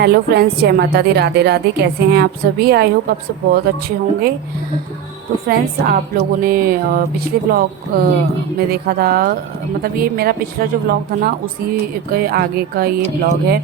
Hello friends, जय माता दी, राधे राधे। कैसे हैं आप सभी? आई होप आप सब बहुत अच्छे होंगे। तो फ्रेंड्स, आप लोगों ने पिछले व्लॉग में देखा था, मतलब ये मेरा पिछला जो व्लॉग था ना, उसी के आगे का ये व्लॉग है।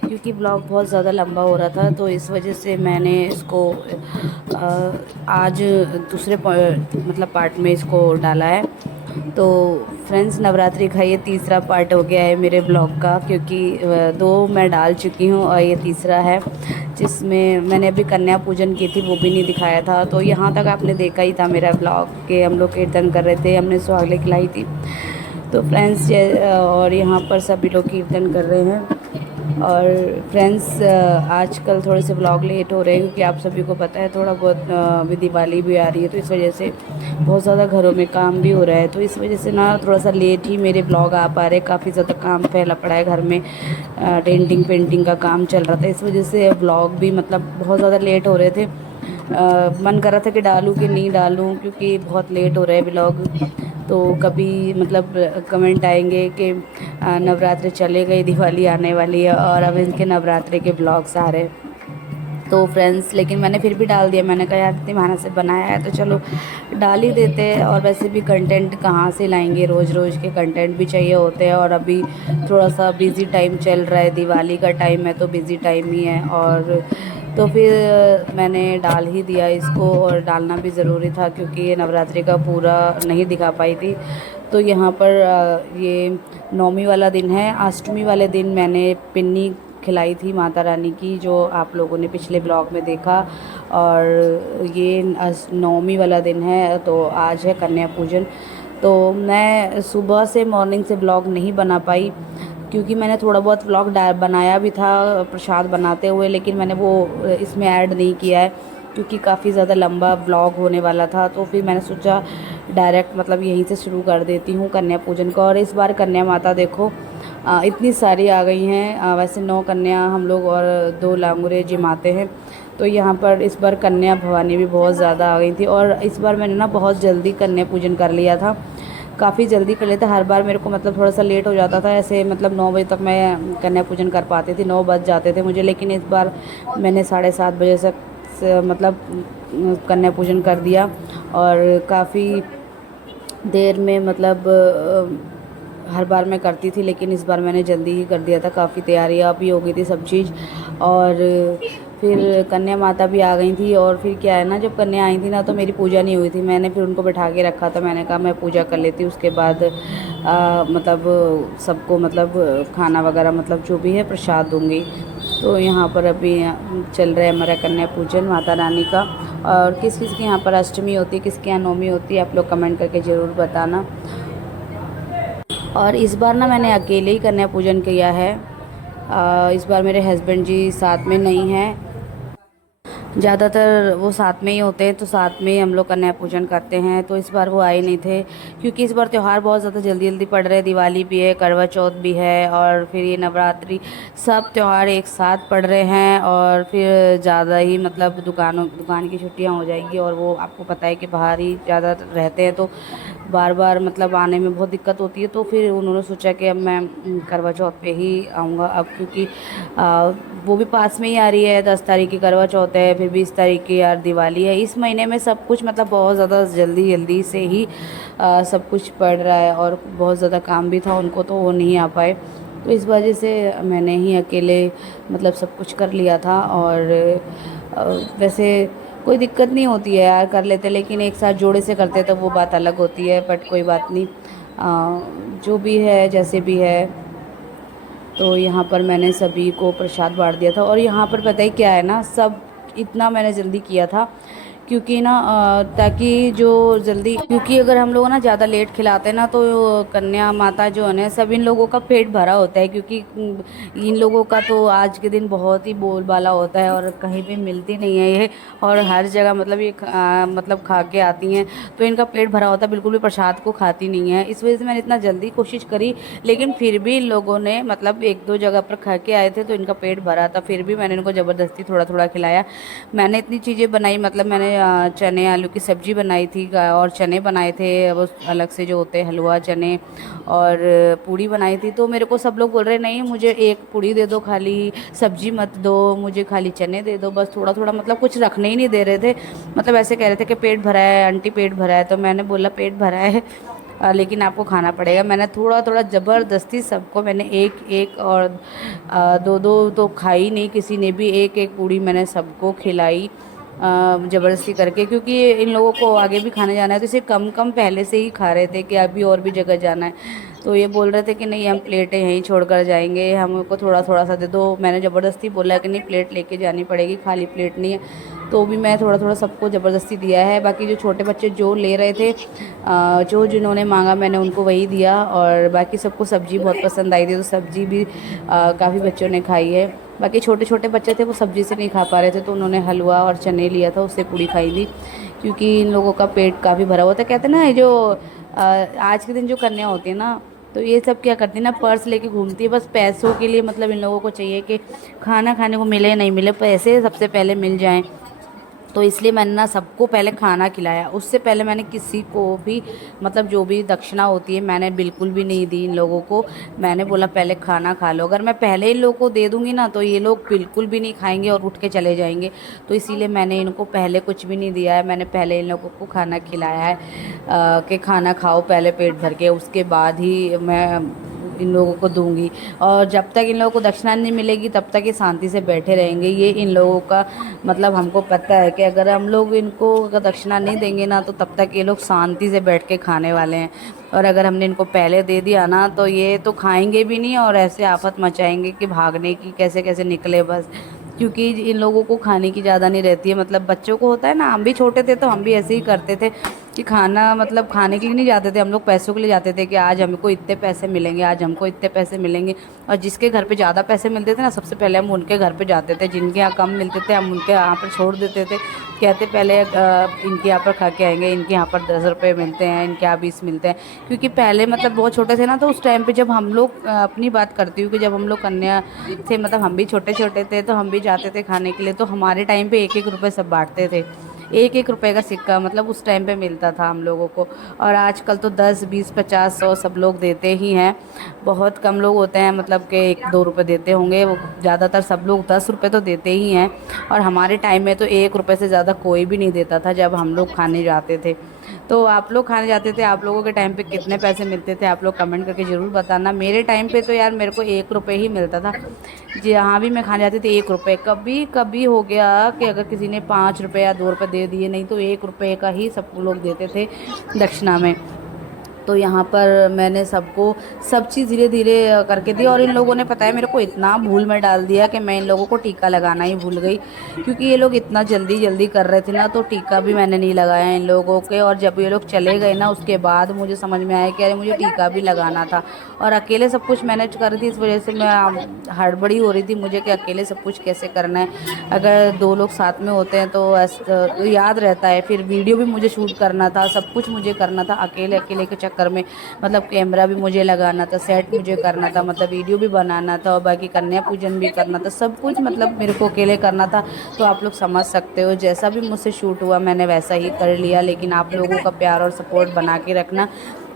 क्योंकि व्लॉग बहुत ज़्यादा लंबा हो रहा था, तो इस वजह से मैंने इसको आज दूसरे मतलब पार्ट में इसको डाला है। तो फ्रेंड्स, नवरात्रि का ये तीसरा पार्ट हो गया है मेरे ब्लॉग का, क्योंकि दो मैं डाल चुकी हूँ और ये तीसरा है जिसमें मैंने अभी कन्या पूजन की थी, वो भी नहीं दिखाया था। तो यहाँ तक आपने देखा ही था मेरा ब्लॉग के हम लोग कीर्तन कर रहे थे, हमने सुहागले खिलाई थी। तो फ्रेंड्स, और यहाँ पर सभी लोग कीर्तन कर रहे हैं। और फ्रेंड्स, आजकल थोड़े से व्लॉग लेट हो रहे हैं, क्योंकि आप सभी को पता है थोड़ा बहुत अभी दिवाली भी आ रही है, तो इस वजह से बहुत ज़्यादा घरों में काम भी हो रहा है। तो इस वजह से ना थोड़ा सा लेट ही मेरे व्लॉग आ पा रहे हैं। काफ़ी ज़्यादा काम फैला पड़ा है घर में, डेंटिंग पेंटिंग का काम चल रहा था, इस वजह से व्लॉग भी मतलब बहुत ज़्यादा लेट हो रहे थे। मन कर रहा था कि डालूं कि नहीं डालूं, क्योंकि बहुत लेट हो रहा है व्लॉग। तो कभी मतलब कमेंट आएंगे कि नवरात्रि चले गए, दिवाली आने वाली है और अब इनके नवरात्रि के ब्लॉग्स आ रहे हैं। तो फ्रेंड्स, लेकिन मैंने फिर भी डाल दिया। मैंने कहा यार, इतनी मेहनत से बनाया है तो चलो डाल ही देते हैं। और वैसे भी कंटेंट कहाँ से लाएंगे, रोज़ रोज़ के कंटेंट भी चाहिए होते हैं। और अभी थोड़ा सा बिज़ी टाइम चल रहा है, दिवाली का टाइम है तो बिज़ी टाइम ही है। और तो फिर मैंने डाल ही दिया इसको, और डालना भी ज़रूरी था, क्योंकि ये नवरात्रि का पूरा नहीं दिखा पाई थी। तो यहाँ पर ये नौमी वाला दिन है। अष्टमी वाले दिन मैंने पिन्नी खिलाई थी माता रानी की, जो आप लोगों ने पिछले ब्लॉग में देखा। और ये नौमी वाला दिन है, तो आज है कन्या पूजन। तो मैं सुबह से मॉर्निंग से ब्लॉग नहीं बना पाई, क्योंकि मैंने थोड़ा बहुत व्लॉग बनाया भी था प्रसाद बनाते हुए, लेकिन मैंने वो इसमें ऐड नहीं किया है, क्योंकि काफ़ी ज़्यादा लंबा व्लॉग होने वाला था। तो फिर मैंने सोचा डायरेक्ट मतलब यहीं से शुरू कर देती हूँ कन्या पूजन का। और इस बार कन्या माता देखो इतनी सारी आ गई हैं। वैसे 9 कन्या हम लोग और 2 लांगुरे जिमाते हैं। तो यहाँ पर इस बार कन्या भवानी भी बहुत ज़्यादा आ गई थी। और इस बार मैंने ना बहुत जल्दी कन्या पूजन कर लिया था, काफ़ी जल्दी कर लेते। हर बार मेरे को मतलब थोड़ा सा लेट हो जाता था, ऐसे मतलब 9 बजे तक मैं कन्या पूजन कर पाती थी, 9 बज जाते थे मुझे। लेकिन इस बार मैंने 7:30 बजे से मतलब कन्या पूजन कर दिया। और काफ़ी देर में मतलब हर बार मैं करती थी, लेकिन इस बार मैंने जल्दी ही कर दिया था। काफ़ी तैयारियाँ भी हो गई थी सब चीज़। और फिर कन्या माता भी आ गई थी। और फिर क्या है ना, जब कन्या आई थी ना, तो मेरी पूजा नहीं हुई थी। मैंने फिर उनको बैठा के रखा था, मैंने कहा मैं पूजा कर लेती हूँ, उसके बाद मतलब सबको मतलब खाना वगैरह मतलब जो भी है प्रसाद दूँगी। तो यहाँ पर अभी चल रहा है हमारा कन्या पूजन माता रानी का। और किस किस के यहाँ पर अष्टमी होती है, किसके यहाँ नौमी होती है, आप लोग कमेंट करके ज़रूर बताना। और इस बार ना मैंने अकेले ही कन्या पूजन किया है। इस बार मेरे हस्बैंड जी साथ में नहीं हैं। ज़्यादातर वो साथ में ही होते हैं, तो साथ में ही हम लोग कन्या पूजन करते हैं। तो इस बार वो आए नहीं थे, क्योंकि इस बार त्यौहार बहुत ज़्यादा जल्दी जल्दी पड़ रहे हैं। दिवाली भी है, करवा चौथ भी है, और फिर ये नवरात्रि, सब त्यौहार एक साथ पड़ रहे हैं। और फिर ज़्यादा ही मतलब दुकान की छुट्टियां हो जाएंगी। और वो आपको पता है कि बाहर ही ज़्यादा रहते हैं, तो बार बार मतलब आने में बहुत दिक्कत होती है। तो फिर उन्होंने सोचा कि अब मैं करवा चौथ पे ही आऊँगा अब, क्योंकि वो भी पास में ही आ रही है। 10 तारीख की करवा चौथ है, फिर 20 तारीख की यार दिवाली है। इस महीने में सब कुछ मतलब बहुत ज़्यादा जल्दी जल्दी से ही सब कुछ पड़ रहा है। और बहुत ज़्यादा काम भी था उनको, तो वो नहीं आ पाए। तो इस वजह से मैंने ही अकेले मतलब सब कुछ कर लिया था। और वैसे कोई दिक्कत नहीं होती है यार, कर लेते, लेकिन एक साथ जोड़े से करते तो वो बात अलग होती है। बट कोई बात नहीं, जो भी है जैसे भी है। तो यहाँ पर मैंने सभी को प्रसाद बांट दिया था। और यहाँ पर पता ही क्या है ना, सब इतना मैंने जल्दी किया था, क्योंकि ना ताकि जो जल्दी, क्योंकि अगर हम लोग ना ज़्यादा लेट खिलाते हैं ना, तो कन्या माता जो है ना, सब इन लोगों का पेट भरा होता है। क्योंकि इन लोगों का तो आज के दिन बहुत ही बोलबाला होता है, और कहीं भी मिलती नहीं है ये। और हर जगह मतलब ये मतलब खा के आती हैं, तो इनका पेट भरा होता है, बिल्कुल भी प्रसाद को खाती नहीं है। इस वजह से मैंने इतना जल्दी कोशिश करी, लेकिन फिर भी इन लोगों ने मतलब 1-2 जगह पर खा के आए थे, तो इनका पेट भरा था। फिर भी मैंने इनको ज़बरदस्ती थोड़ा थोड़ा खिलाया। मैंने इतनी चीज़ें बनाई, मतलब मैंने चने आलू की सब्ज़ी बनाई थी और चने बनाए थे वो अलग से जो होते हैं हलवा चने, और पूड़ी बनाई थी। तो मेरे को सब लोग बोल रहे नहीं मुझे एक पूड़ी दे दो, खाली सब्ज़ी मत दो, मुझे खाली चने दे दो, बस थोड़ा थोड़ा, मतलब कुछ रखने ही नहीं दे रहे थे। मतलब ऐसे कह रहे थे कि पेट भरा है आंटी, पेट भरा है। तो मैंने बोला पेट भरा है लेकिन आपको खाना पड़ेगा। मैंने थोड़ा थोड़ा ज़बरदस्ती सबको मैंने एक एक और दो दो तो खाई नहीं किसी ने भी, एक एक पूड़ी मैंने सबको खिलाई ज़बरदस्ती करके, क्योंकि इन लोगों को आगे भी खाने जाना है। तो इसे कम कम पहले से ही खा रहे थे कि अभी और भी जगह जाना है। तो ये बोल रहे थे कि नहीं हम प्लेटें यहीं छोड़ कर जाएंगे, हमको थोड़ा थोड़ा सा दे दो। मैंने ज़बरदस्ती बोला कि नहीं प्लेट लेके जानी पड़ेगी, खाली प्लेट नहीं है। तो भी मैं थोड़ा थोड़ा सबको ज़बरदस्ती दिया है। बाकी जो छोटे बच्चे जो ले रहे थे, जो जिन्होंने मांगा मैंने उनको वही दिया। और बाकी सबको सब्ज़ी बहुत पसंद आई थी, तो सब्ज़ी भी काफ़ी बच्चों ने खाई है। बाकी छोटे छोटे बच्चे थे वो सब्ज़ी से नहीं खा पा रहे थे, तो उन्होंने हलवा और चने लिया था, उससे पूड़ी खाई थी, क्योंकि इन लोगों का पेट काफ़ी भरा हुआ था। कहते हैं ना ये जो आज के दिन जो कन्या होती है ना, तो ये सब क्या करती है ना, पर्स लेके घूमती है बस पैसों के लिए। मतलब इन लोगों को चाहिए कि खाना खाने को मिले नहीं मिले, पैसे सबसे पहले मिल जाएं। तो इसलिए मैंने ना सबको पहले खाना खिलाया, उससे पहले मैंने किसी को भी, मतलब जो भी दक्षिणा होती है मैंने बिल्कुल भी नहीं दी इन लोगों को। मैंने बोला पहले खाना खा लो, अगर मैं पहले इन लोगों को दे दूंगी ना तो ये लोग बिल्कुल भी नहीं खाएंगे और उठ के चले जाएंगे। तो इसीलिए मैंने इनको पहले कुछ भी नहीं दिया है, मैंने पहले इन लोगों को खाना खिलाया है कि खाना खाओ पहले पेट भर के, उसके बाद ही मैं इन लोगों को दूंगी। और जब तक इन लोगों को दक्षिणा नहीं मिलेगी तब तक ये शांति से बैठे रहेंगे। ये इन लोगों का मतलब हमको पता है कि अगर हम लोग इनको अगर दक्षिणा नहीं देंगे ना तो तब तक ये लोग शांति से बैठ के खाने वाले हैं। और अगर हमने इनको पहले दे दिया ना तो ये तो खाएंगे भी नहीं और ऐसे आफत मचाएंगे कि भागने की कैसे कैसे निकले बस। क्योंकि इन लोगों को खाने की ज़्यादा नहीं रहती है। मतलब बच्चों को होता है ना, हम भी छोटे थे तो हम भी ऐसे ही करते थे कि खाना मतलब खाने के लिए नहीं जाते थे हम लोग, पैसों के लिए जाते थे कि आज हमको इतने पैसे मिलेंगे, आज हमको इतने पैसे मिलेंगे। और जिसके घर पे ज़्यादा पैसे मिलते थे ना सबसे पहले हम उनके घर पे जाते थे, जिनके यहाँ कम मिलते थे हम उनके यहाँ पर छोड़ देते थे। कहते पहले इनके यहाँ पर खा के आएंगे, इनके यहाँ पर 10 रुपये मिलते हैं, इनके यहाँ 20 मिलते हैं। क्योंकि पहले मतलब बहुत छोटे थे ना, तो उस टाइम पे जब हम लोग अपनी बात करती हूँ कि जब हम लोग कन्या थे, मतलब हम भी छोटे छोटे थे तो हम भी जाते थे खाने के लिए, तो हमारे टाइम पे एक एक रुपये सब बांटते थे, एक एक रुपए का सिक्का मतलब उस टाइम पे मिलता था हम लोगों को। और आजकल तो 10 20 50 100 सब लोग देते ही हैं। बहुत कम लोग होते हैं मतलब कि 1 2 रुपए देते होंगे, वो ज़्यादातर सब लोग 10 रुपए तो देते ही हैं। और हमारे टाइम में तो 1 रुपए से ज़्यादा कोई भी नहीं देता था जब हम लोग खाने जाते थे। तो आप लोग खाने जाते थे, आप लोगों के टाइम पे कितने पैसे मिलते थे आप लोग कमेंट करके ज़रूर बताना। मेरे टाइम पे तो यार मेरे को 1 रुपए ही मिलता था, जहाँ भी मैं खाने जाती थी 1 रुपए। कभी कभी हो गया कि अगर किसी ने 5 रुपए या 2 रुपए दे दिए, नहीं तो 1 रुपए का ही सब लोग देते थे दक्षिणा में। तो यहाँ पर मैंने सबको सब चीज़ धीरे धीरे करके दी। और इन लोगों ने पता है मेरे को इतना भूल में डाल दिया कि मैं इन लोगों को टीका लगाना ही भूल गई, क्योंकि ये लोग इतना जल्दी जल्दी कर रहे थे ना, तो टीका भी मैंने नहीं लगाया इन लोगों के। और जब ये लोग चले गए ना उसके बाद मुझे समझ में आया कि अरे मुझे टीका भी लगाना था। और अकेले सब कुछ मैनेज कर रही थी, इस वजह से मैं हड़बड़ी हो रही थी मुझे कि अकेले सब कुछ कैसे करना है। अगर 2 लोग साथ में होते हैं तो याद रहता है। फिर वीडियो भी मुझे शूट करना था, सब कुछ मुझे करना था अकेले अकेले के चक्कर में। मतलब कैमरा भी मुझे लगाना था, सेट मुझे करना था, मतलब वीडियो भी बनाना था और बाकी कन्या पूजन भी करना था, सब कुछ मतलब मेरे को अकेले करना था। तो आप लोग समझ सकते हो जैसा भी मुझसे शूट हुआ मैंने वैसा ही कर लिया। लेकिन आप लोगों का प्यार और सपोर्ट बना के रखना,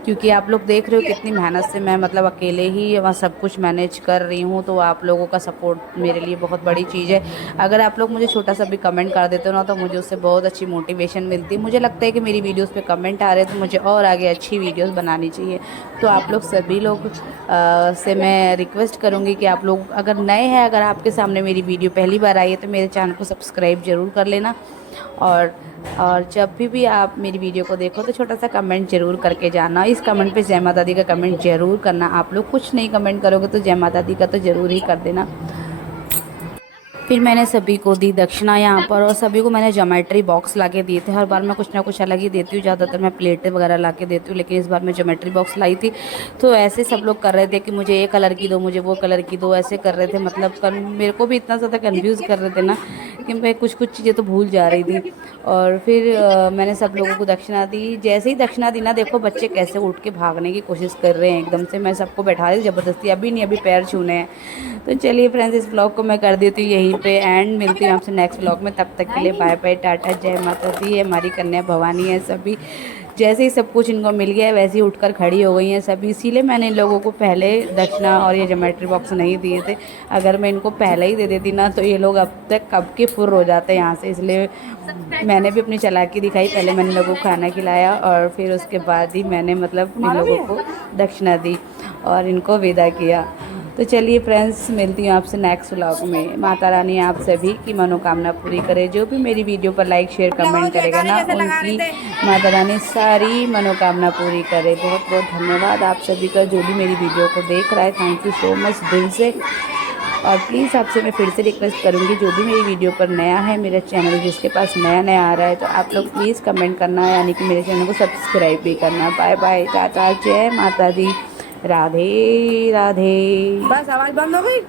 क्योंकि आप लोग देख रहे हो कितनी मेहनत से मैं मतलब अकेले ही वहाँ सब कुछ मैनेज कर रही हूँ। तो आप लोगों का सपोर्ट मेरे लिए बहुत बड़ी चीज़ है। अगर आप लोग मुझे छोटा सा भी कमेंट कर देते हो ना तो मुझे उससे बहुत अच्छी मोटिवेशन मिलती है। मुझे लगता है कि मेरी वीडियोस पे कमेंट आ रहे हैं तो मुझे और आगे अच्छी वीडियोस बनानी चाहिए। तो आप लोग सभी लोग से मैं रिक्वेस्ट करूँगी कि आप लोग अगर नए हैं, अगर आपके सामने मेरी वीडियो पहली बार आई है तो मेरे चैनल को सब्सक्राइब ज़रूर कर लेना। और जब भी आप मेरी वीडियो को देखो तो छोटा सा कमेंट ज़रूर करके जाना। इस कमेंट पे जय माता दी का कमेंट ज़रूर करना। आप लोग कुछ नहीं कमेंट करोगे तो जय माता दी का तो ज़रूर ही कर देना। फिर मैंने सभी को दी दक्षिणा यहाँ पर, और सभी को मैंने ज्योमेट्री बॉक्स ला के दिए थे। हर बार मैं कुछ ना कुछ अलग ही देती हूँ, ज़्यादातर मैं प्लेटें वगैरह ला के देती हूँ, लेकिन इस बार मैं ज्योमेट्री बॉक्स लाई थी। तो ऐसे सब लोग कर रहे थे कि मुझे ये कलर की दो, मुझे वो कलर की दो, ऐसे कर रहे थे। मतलब मेरे को भी इतना ज़्यादा कन्फ्यूज़ कर रहे थे ना क्योंकि मैं कुछ चीज़ें तो भूल जा रही थी। और फिर मैंने सब लोगों को दक्षिणा दी। जैसे ही दक्षिणा दी ना, देखो बच्चे कैसे उठ के भागने की कोशिश कर रहे हैं एकदम से। मैं सबको बैठा दी ज़बरदस्ती, अभी नहीं, अभी पैर छूने हैं। तो चलिए फ्रेंड्स, इस ब्लॉग को मैं कर देती हूँ यहीं पे एंड। मिलती हूँ आपसे नेक्स्ट ब्लॉग में, तब तक के लिए बाय बाय, टाटा, जय माता दी। हमारी कन्या भवानी है सभी। जैसे ही सब कुछ इनको मिल गया है वैसे ही उठकर खड़ी हो गई हैं सभी। इसीलिए मैंने इन लोगों को पहले दक्षिणा और ये ज्योमेट्री बॉक्स नहीं दिए थे। अगर मैं इनको पहले ही दे देती ना तो ये लोग अब तक कब के फुर हो जाते यहाँ से। इसलिए मैंने भी अपनी चालाकी दिखाई, पहले मैंने लोगों को खाना खिलाया और फिर उसके बाद ही मैंने मतलब इन लोगों को दक्षिणा दी और इनको विदा किया। तो चलिए फ्रेंड्स, मिलती हूँ आपसे नेक्स्ट व्लॉग में। माता रानी आप सभी की मनोकामना पूरी करे। जो भी मेरी वीडियो पर लाइक शेयर कमेंट करेगा ना, उनकी माता रानी सारी मनोकामना पूरी करे। बहुत बहुत धन्यवाद आप सभी का जो भी मेरी वीडियो को देख रहा है। थैंक यू सो मच दिल से। और प्लीज़ आपसे मैं फिर से रिक्वेस्ट करूँगी, जो भी मेरी वीडियो पर नया है, मेरा चैनल जिसके पास नया आ रहा है, तो आप लोग प्लीज़ कमेंट करना, यानी कि मेरे चैनल को सब्सक्राइब भी करना। बाय बाय, टाटा, जय माता दी, राधे राधे। बस आवाज़ बंद हो गई।